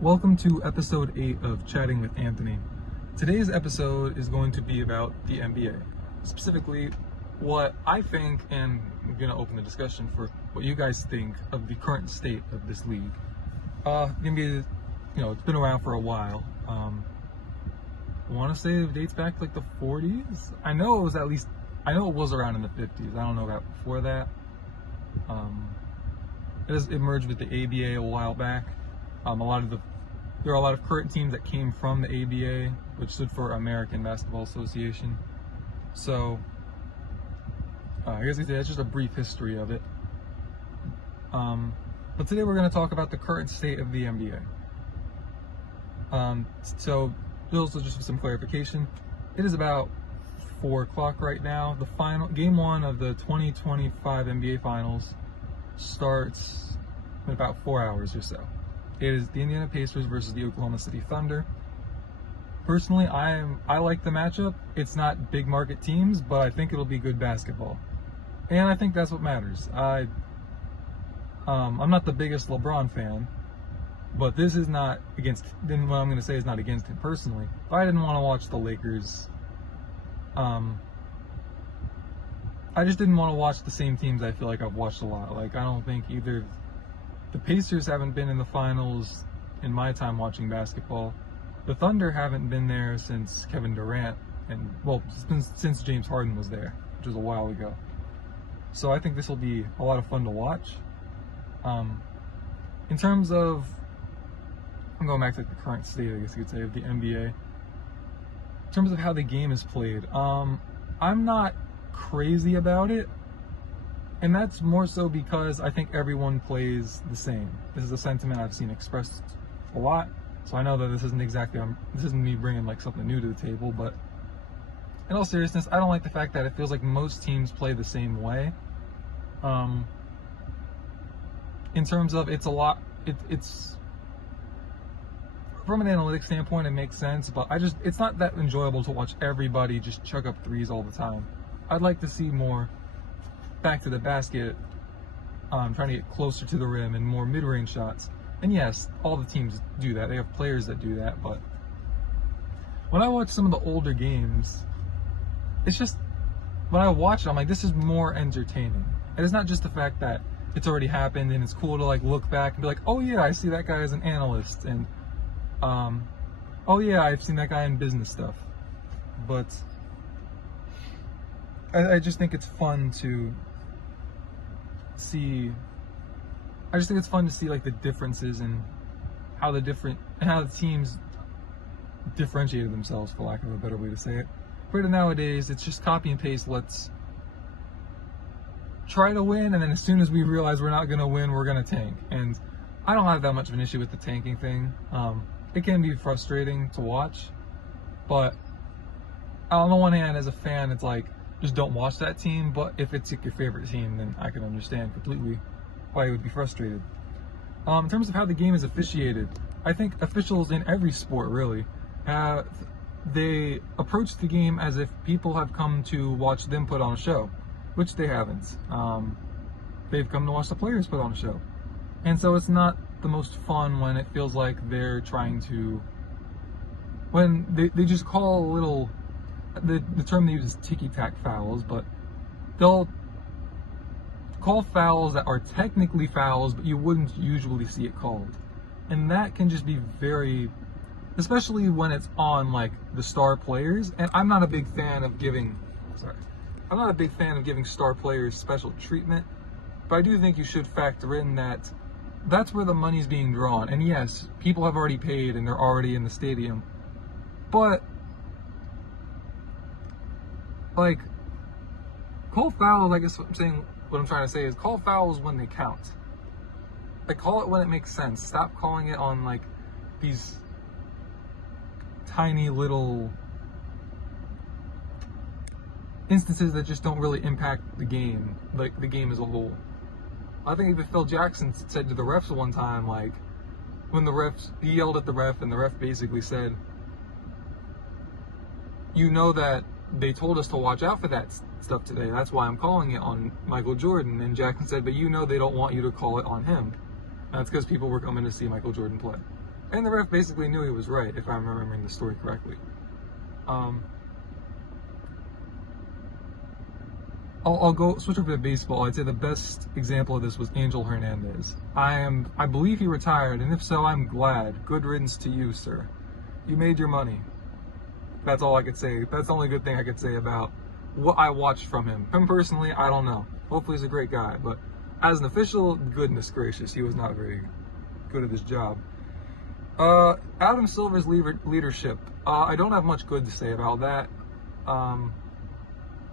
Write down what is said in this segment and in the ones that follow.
Welcome to episode 8 of Chatting with Anthony. Today's episode is going to be about the NBA. Specifically, what I think, and I'm going to open the discussion for what you guys think of the current state of this league. NBA, it's been around for a while. I want to say it dates back to like the 40s. I know it was around in the 50s. I don't know about before that. It merged with the ABA a while back. There are a lot of current teams that came from the ABA, which stood for American Basketball Association. So, I guess that's just a brief history of it. But today we're going to talk about the current state of the NBA. So, also just for some clarification, it is about 4 o'clock right now. The final game 1 of the 2025 NBA Finals starts in about 4 hours or so. It is the Indiana Pacers versus the Oklahoma City Thunder. Personally, I like the matchup. It's not big market teams, but I think it'll be good basketball, and I think that's what matters. I'm not the biggest LeBron fan, but this is not against. Then what I'm going to say is not against him personally. But I didn't want to watch the Lakers. I just didn't want to watch the same teams I feel like I've watched a lot. Like, I don't think either. The Pacers haven't been in the finals in my time watching basketball. The Thunder haven't been there since Kevin Durant, since James Harden was there, which was a while ago. So I think this will be a lot of fun to watch. In terms of, I'm going back to the current state, I guess you could say, of the NBA. In terms of how the game is played, I'm not crazy about it. And that's more so because I think everyone plays the same. This is a sentiment I've seen expressed a lot. So I know that this isn't me bringing like something new to the table, but in all seriousness, I don't like the fact that it feels like most teams play the same way. In terms of it's from an analytics standpoint, it makes sense, but it's not that enjoyable to watch everybody just chuck up threes all the time. I'd like to see more back to the basket, trying to get closer to the rim and more mid-range shots. And yes, all the teams do that. They have players that do that, but when I watch some of the older games, it's just, when I watch it, I'm like, this is more entertaining. And it's not just the fact that it's already happened and it's cool to like look back and be like, oh yeah, I see that guy as an analyst, and oh yeah, I've seen that guy in business stuff. But I just think it's fun to see. I just think it's fun to see like the differences in how the teams differentiated themselves, for lack of a better way to say it. But nowadays, it's just copy and paste. Let's try to win, and then as soon as we realize we're not going to win, we're going to tank. And I don't have that much of an issue with the tanking thing. It can be frustrating to watch, but on the one hand, as a fan, it's like, just don't watch that team. But if it's your favorite team, then I can understand completely why you would be frustrated. In terms of how the game is officiated, I think officials in every sport really they approach the game as if people have come to watch them put on a show, which they haven't. They've come to watch the players put on a show, and so it's not the most fun when it feels like they're trying to, when they just call a little. The term they use is ticky-tack fouls, but they'll call fouls that are technically fouls, but you wouldn't usually see it called. And that can just be very, especially when it's on like the star players. And I'm not a big fan of giving star players special treatment, but I do think you should factor in that that's where the money's being drawn. And yes, people have already paid and they're already in the stadium, but like, call fouls, I guess what I'm trying to say is call fouls when they count. Like, call it when it makes sense. Stop calling it on like these tiny little instances that just don't really impact the game, like the game as a whole. I think even Phil Jackson said to the refs one time, like, when he yelled at the ref, and the ref basically said, you know that they told us to watch out for that stuff today. That's why I'm calling it on Michael Jordan. And Jackson said, but you know they don't want you to call it on him. That's because people were coming to see Michael Jordan play. And the ref basically knew he was right, if I'm remembering the story correctly. I'll go switch over to baseball. I'd say the best example of this was Angel Hernandez. I believe he retired, and if so, I'm glad. Good riddance to you, sir. You made your money. That's all I could say. That's the only good thing I could say about what I watched from him. Him personally, I don't know. Hopefully he's a great guy, but as an official, goodness gracious, he was not very good at his job. Adam Silver's leadership. I don't have much good to say about that.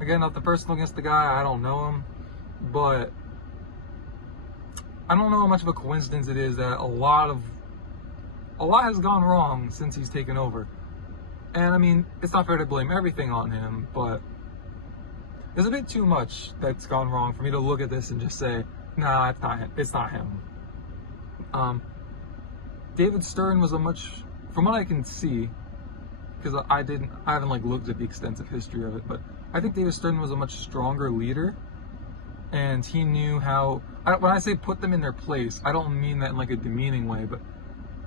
Again, not the personal against the guy. I don't know him, but I don't know how much of a coincidence it is that a lot has gone wrong since he's taken over. And I mean, it's not fair to blame everything on him, but there's a bit too much that's gone wrong for me to look at this and just say, nah, it's not him. David Stern was from what I can see, because I haven't like looked at the extensive history of it, but I think David Stern was a much stronger leader, and he knew how, when I say put them in their place, I don't mean that in like a demeaning way, but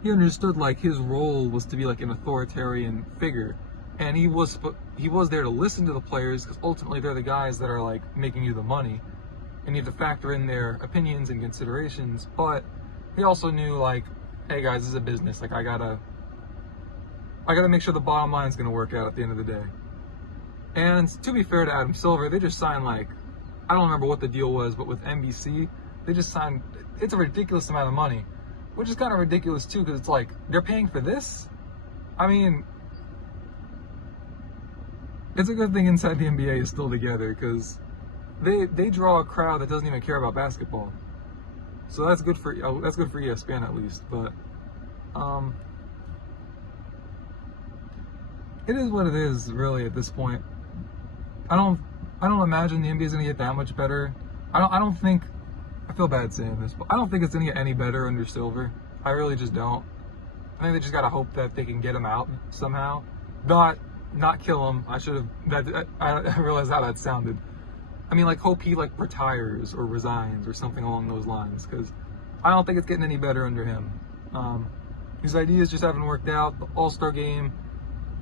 he understood like his role was to be like an authoritarian figure, and he was there to listen to the players, because ultimately they're the guys that are like making you the money, and you have to factor in their opinions and considerations. But he also knew like, hey guys, this is a business, like I gotta make sure the bottom line is gonna work out at the end of the day. And to be fair to Adam Silver, they just signed like, I don't remember what the deal was, but with NBC, they just signed, it's a ridiculous amount of money, which is kind of ridiculous too, because it's like, they're paying for this? I mean, it's a good thing Inside the NBA is still together, because they draw a crowd that doesn't even care about basketball. So that's good for ESPN at least, but it is what it is really at this point. I don't imagine the NBA is gonna get that much better. I feel bad saying this, but I don't think it's gonna get any better under Silver. I really just don't. I think they just gotta hope that they can get him out somehow. Not kill him. I realized how that sounded. I mean, like, hope he like retires or resigns or something along those lines, because I don't think it's getting any better under him. His ideas just haven't worked out. The All-Star Game's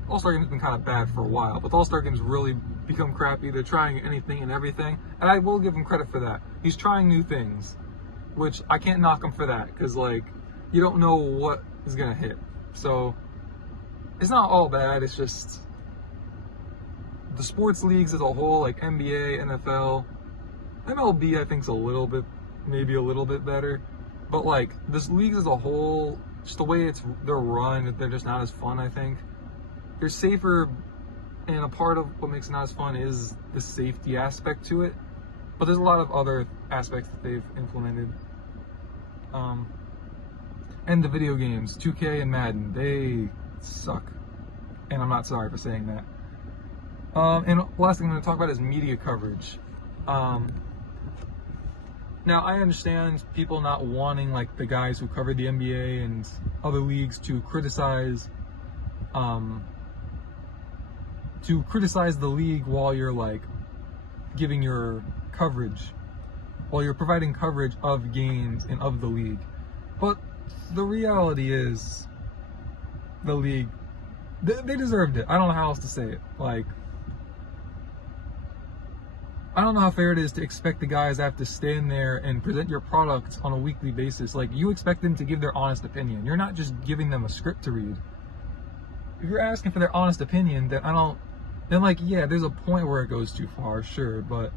been kind of bad for a while, but the All-Star Game's really become crappy. They're trying anything and everything, and I will give him credit for that. He's trying new things, which I can't knock him for that, because like, you don't know what is gonna hit. So it's not all bad. It's just the sports leagues as a whole, like NBA, NFL, MLB, I think is maybe a little bit better, but like this leagues as a whole, just the way they're run, they're just not as fun. I think they're safer, and a part of what makes it not as fun is the safety aspect to it, but there's a lot of other aspects that they've implemented. And the video games, 2K and Madden, they suck, and I'm not sorry for saying that. And last thing I'm going to talk about is media coverage. Now, I understand people not wanting like the guys who covered the NBA and other leagues to criticize the league while you're like giving your coverage, while you're providing coverage of games and of the league. But the reality is, the league, they deserved it. I don't know how else to say it. Like, I don't know how fair it is to expect the guys to have to stand there and present your product on a weekly basis. Like, you expect them to give their honest opinion. You're not just giving them a script to read. If you're asking for their honest opinion, then like, yeah, there's a point where it goes too far, sure, but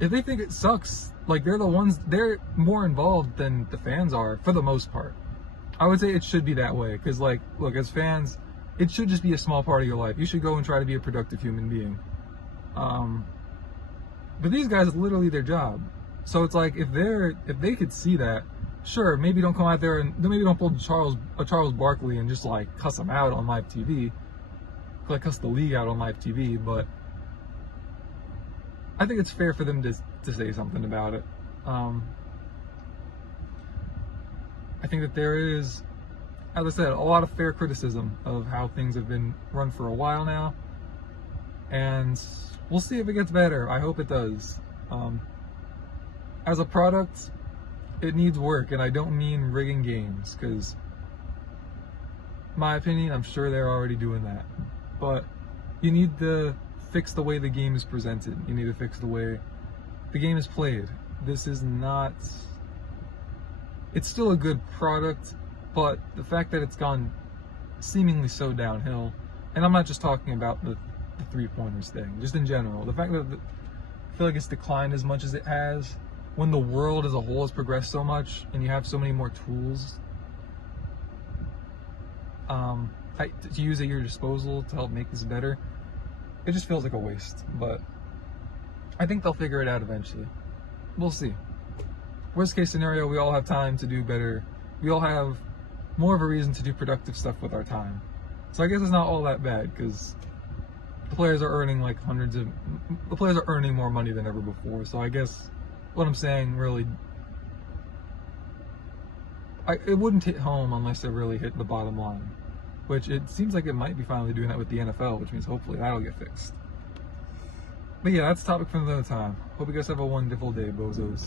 if they think it sucks, like, they're more involved than the fans are, for the most part. I would say it should be that way, because, like, look, as fans, it should just be a small part of your life. You should go and try to be a productive human being. But these guys, it's literally their job. So it's like, if they could see that, sure, maybe don't come out there and maybe don't pull Charles Barkley and just like cuss him out on live TV, like cuss the league out on live TV. But I think it's fair for them to say something about it. I think that there is, as I said, a lot of fair criticism of how things have been run for a while now, and we'll see if it gets better. I hope it does. As a product, it needs work, and I don't mean rigging games, because my opinion, I'm sure they're already doing that. But you need to fix the way the game is presented. You need to fix the way the game is played. This is not... It's still a good product, but the fact that it's gone seemingly so downhill, and I'm not just talking about the three-pointers thing, just in general, the fact that I feel like it's declined as much as it has, when the world as a whole has progressed so much, and you have so many more tools to use at your disposal to help make this better, it just feels like a waste. But I think they'll figure it out eventually. We'll see. Worst case scenario, we all have time to do better. We all have more of a reason to do productive stuff with our time. So I guess it's not all that bad, because the players are earning like the players are earning more money than ever before. So I guess what I'm saying really, it wouldn't hit home unless it really hit the bottom line, which it seems like it might be finally doing that with the NFL, which means hopefully that'll get fixed. But yeah, that's a topic for another time. Hope you guys have a wonderful day, bozos.